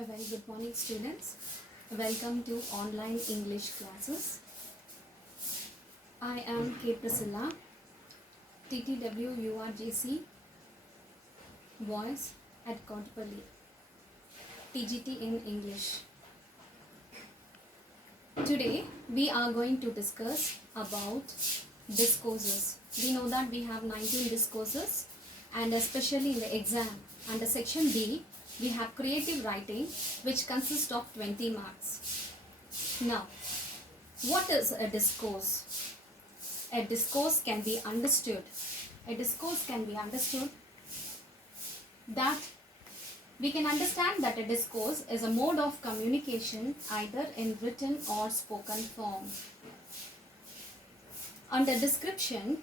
A very good morning, students. Welcome to online English classes. I am K. Priscilla, TTW URGC, Voice at Kotipalli, TGT in English. Today we are going to discuss about discourses. We know that we have 19 discourses, and especially in the exam under section B, we have creative writing, which consists of 20 marks. Now, what is a discourse? A discourse can be understood. A discourse can be understood that we can understand that a discourse is a mode of communication either in written or spoken form. Under description,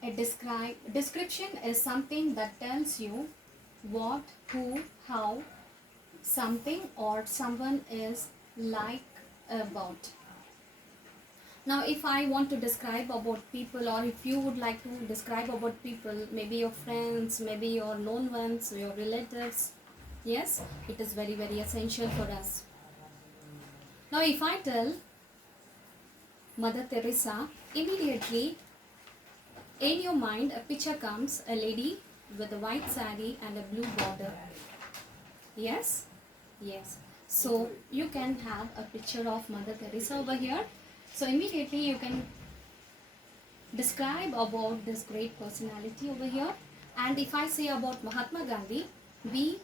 a description is something that tells you what, who, how something or someone is like about. Now, if I want to describe about people, or if you would like to describe about people, maybe your friends, maybe your known ones, your relatives, yes, it is very, very essential for us. Now, if I tell Mother Teresa, immediately in your mind a picture comes, a lady with a white sari and a blue border. Yes? Yes. So you can have a picture of Mother Teresa over here. So immediately you can describe about this great personality over here. And if I say about Mahatma Gandhi, we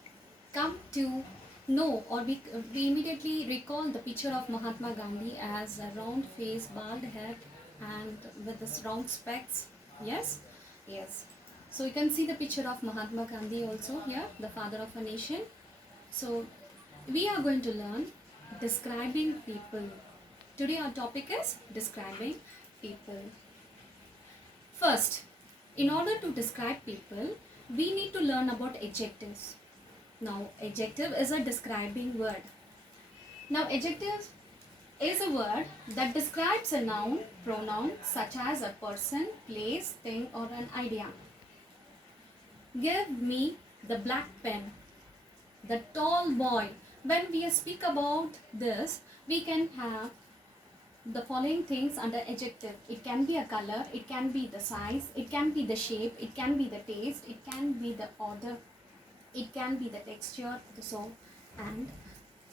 come to know, or we immediately recall the picture of Mahatma Gandhi as a round face, bald head, and with this round specs. Yes? Yes. So you can see the picture of Mahatma Gandhi also here, the father of a nation. So we are going to learn describing people. Today our topic is describing people. First, in order to describe people, we need to learn about adjectives. Now, adjective is a describing word. Now, adjective is a word that describes a noun, pronoun, such as a person, place, thing, or an idea. Give me the black pen. The tall boy. When we speak about this, we can have the following things under adjective. It can be a color, it can be the size, it can be the shape, it can be the taste, it can be the order, it can be the texture, so and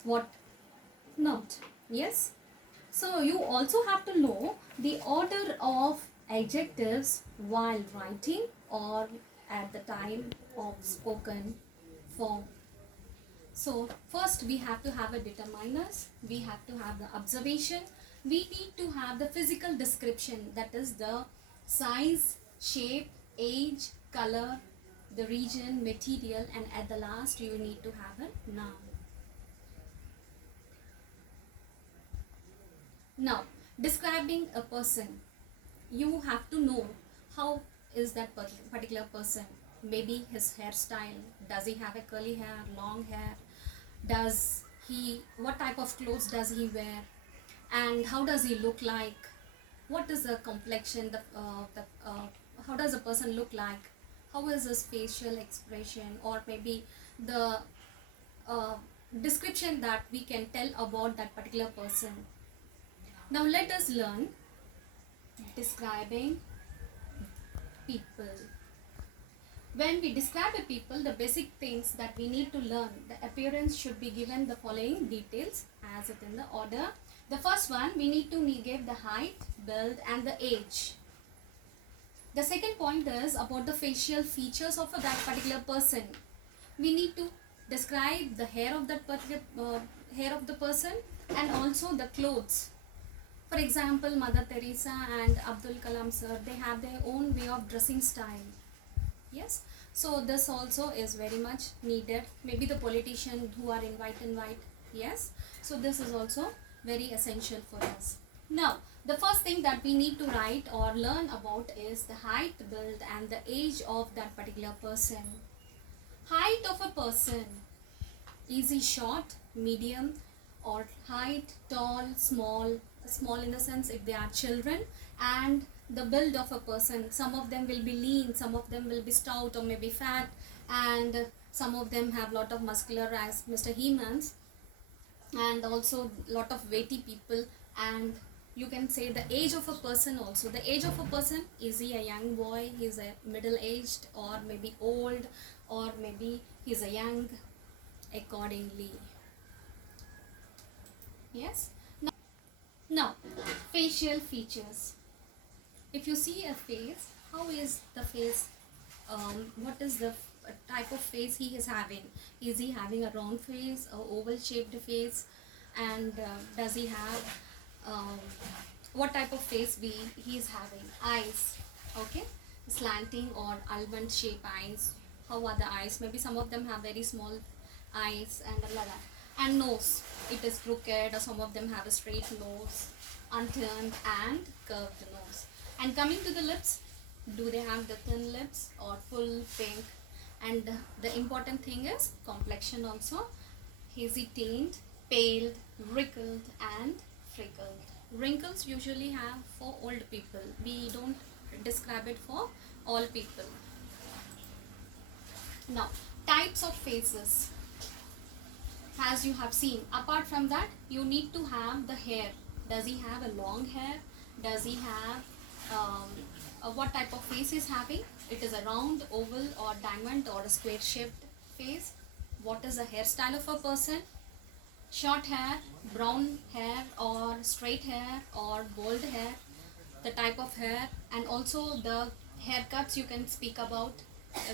what not. Yes. So you also have to know the order of adjectives while writing or at the time of spoken form. So first we have to have a determiners, we have to have the observation, we need to have the physical description, that is the size, shape, age, color, the region, material, and at the last you need to have a noun. Now, describing a person, you have to know how is that particular person. Maybe his hairstyle, does he have a curly hair, long hair, what type of clothes does he wear, and how does he look like, what is the complexion, how does a person look like, how is his facial expression, or maybe the description that we can tell about that particular person. Now let us learn describing people. When we describe a people, the basic things that we need to learn, the appearance should be given the following details as it in the order. The first one, we need to give the height, build, and the age. The second point is about the facial features of that particular person. We need to describe the hair of that particular hair of the person, and also the clothes. For example, Mother Teresa and Abdul Kalam sir, they have their own way of dressing style. Yes, so this also is very much needed. Maybe the politicians who are in white and white. Yes, so this is also very essential for us. Now, the first thing that we need to write or learn about is the height, build, and the age of that particular person. Height of a person, is he short, medium, or height, tall, small in the sense if they are children, and the build of a person, some of them will be lean, some of them will be stout or maybe fat, and Some of them have lot of muscular as Mr. He-Man's, and also lot of weighty people. And you can say the age of a person also. The age of a person, is he a young boy, he's a middle aged, or maybe old, or maybe he's a young, accordingly. Yes. Now facial features. If you see a face, how is the face, what is the type of face he is having? Is he having a round face, a oval shaped face, and does he have, um, what type of face he is having? Eyes, okay, slanting or almond shape eyes. How are the eyes? Maybe some of them have very small eyes and like that. And nose, it is crooked, or some of them have a straight nose, unturned and curved nose. And coming to the lips, do they have the thin lips or full pink? And the important thing is complexion also. Is he tanned, paled, wrinkled and freckled? Wrinkles usually have for old people. We don't describe it for all people. Now, types of faces. As you have seen, apart from that, you need to have the hair. Does he have a long hair? Does he have, what type of face is having? It is a round, oval or diamond or a square shaped face. What is the hairstyle of a person? Short hair, brown hair or straight hair or bald hair, the type of hair, and also the haircuts you can speak about.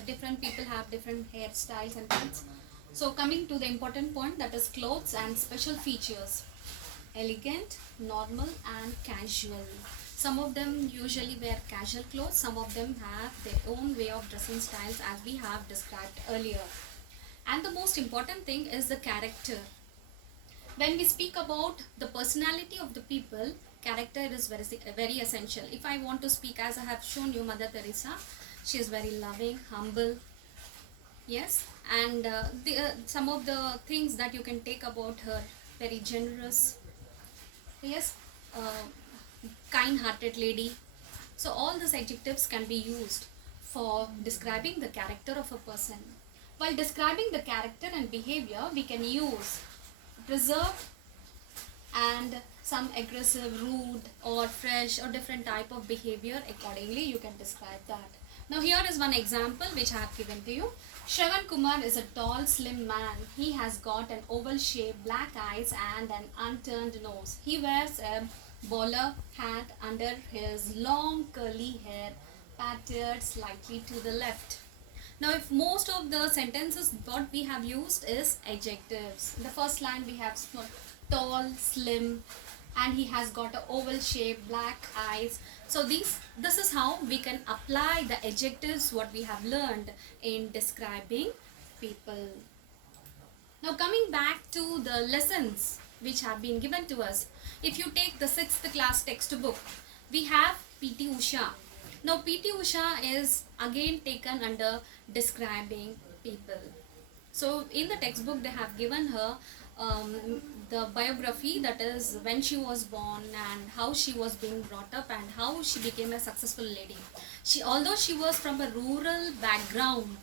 Different people have different hairstyles and cuts. So coming to the important point, that is clothes and special features. Elegant, normal and casual. Some of them usually wear casual clothes, some of them have their own way of dressing styles as we have described earlier. And the most important thing is the character. When we speak about the personality of the people, character is very essential. If I want to speak, as I have shown you, Mother Teresa, she is very loving, humble. Yes, and some of the things that you can take about her: very generous, yes, kind-hearted lady. So all these adjectives can be used for describing the character of a person. While describing the character and behavior, we can use reserved and some aggressive, rude or fresh or different type of behavior. Accordingly, you can describe that. Now here is one example which I have given to you. Shravan Kumar is a tall, slim man. He has got an oval shape, black eyes and an unturned nose. He wears a bowler hat under his long curly hair, parted slightly to the left. Now if most of the sentences what we have used is adjectives. In the first line we have tall, slim, and he has got an oval shape, black eyes. So this is how we can apply the adjectives what we have learned in describing people. Now coming back to the lessons which have been given to us. If you take the 6th class textbook, we have P.T. Usha. Now P.T. Usha is again taken under describing people. So in the textbook they have given her the biography, that is when she was born and how she was being brought up and how she became a successful lady. Although she was from a rural background,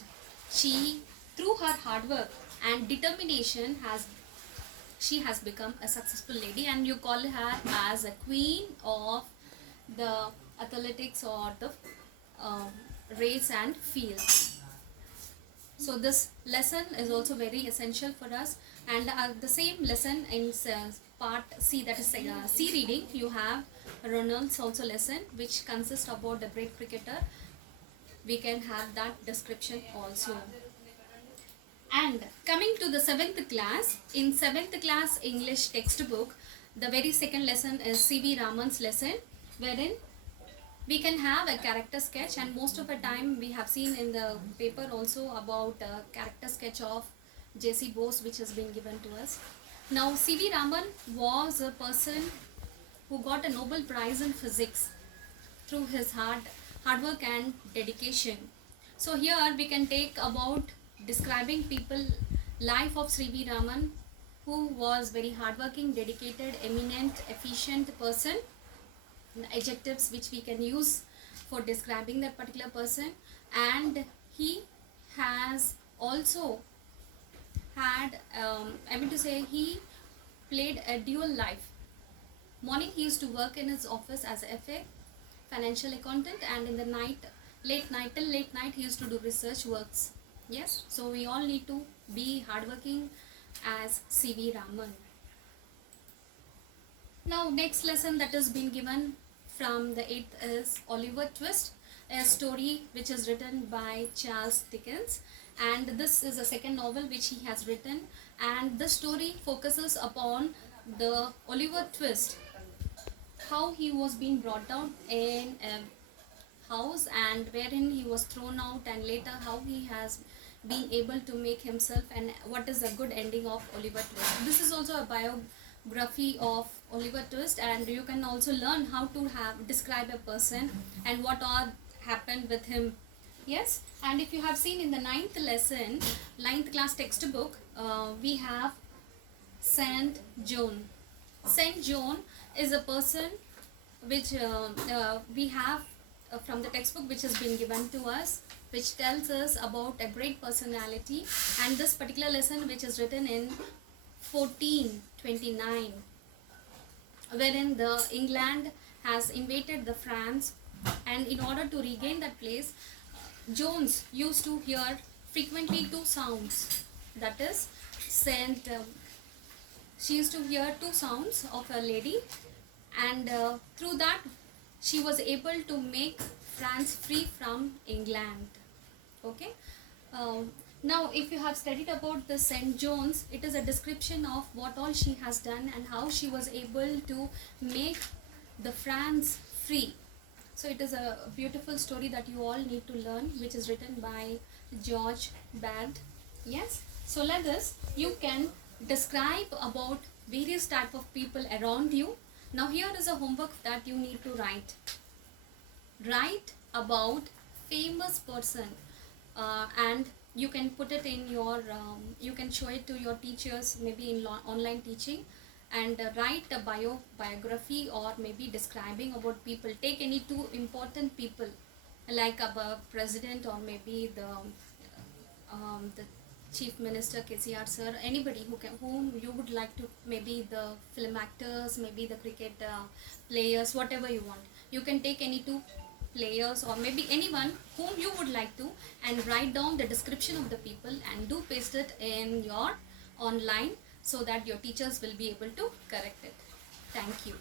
she, through her hard work and determination, she has become a successful lady, and you call her as a queen of the athletics or the race and field. So this lesson is also very essential for us. And the same lesson in part C, that is C reading, you have Ronald's also lesson which consists about the great cricketer. We can have that description also. And coming to the 7th class, in 7th class English textbook, the very second lesson is C.V. Raman's lesson, wherein we can have a character sketch, and most of the time we have seen in the paper also about a character sketch of J.C. Bose which has been given to us. Now C.V. Raman was a person who got a Nobel Prize in Physics through his hard work and dedication. So here we can take about describing people, life of C.V. Raman, who was very hardworking, dedicated, eminent, efficient person. Adjectives which we can use for describing that particular person, and he has also had, I mean to say, he played a dual life. Morning he used to work in his office as a FA, financial accountant, and in the night, late night, he used to do research works. Yes, so we all need to be hardworking as C.V. Raman. Now, next lesson that has been given from the 8th is Oliver Twist, a story which is written by Charles Dickens, and this is a second novel which he has written, and the story focuses upon the Oliver Twist, how he was being brought down in a house and wherein he was thrown out, and later how he has been able to make himself, and what is the good ending of Oliver Twist. This is also a biography of Oliver Twist, and you can also learn how to describe a person and what all happened with him. Yes, and if you have seen in the 9th lesson, 9th class textbook, we have Saint John. Saint John is a person which we have from the textbook which has been given to us, which tells us about a great personality, and this particular lesson which is written in 1429, wherein the England has invaded the France, and in order to regain that place, Jones used to hear frequently two sounds, that is Saint she used to hear two sounds of a lady, and through that she was able to make France free from England. Okay. Now, if you have studied about the St. John's, it is a description of what all she has done and how she was able to make the France free. So it is a beautiful story that you all need to learn, which is written by George Bad. Yes. So let us, you can describe about various type of people around you. Now here is a homework that you need to write. Write about famous person, and you can put it in your, you can show it to your teachers, maybe in online teaching, and write a biography or maybe describing about people. Take any two important people like a president, or maybe the Chief Minister KCR sir, anybody whom you would like to, maybe the film actors, maybe the cricket players, whatever you want. You can take any two players or maybe anyone whom you would like to, and write down the description of the people and do paste it in your online, so that your teachers will be able to correct it. Thank you.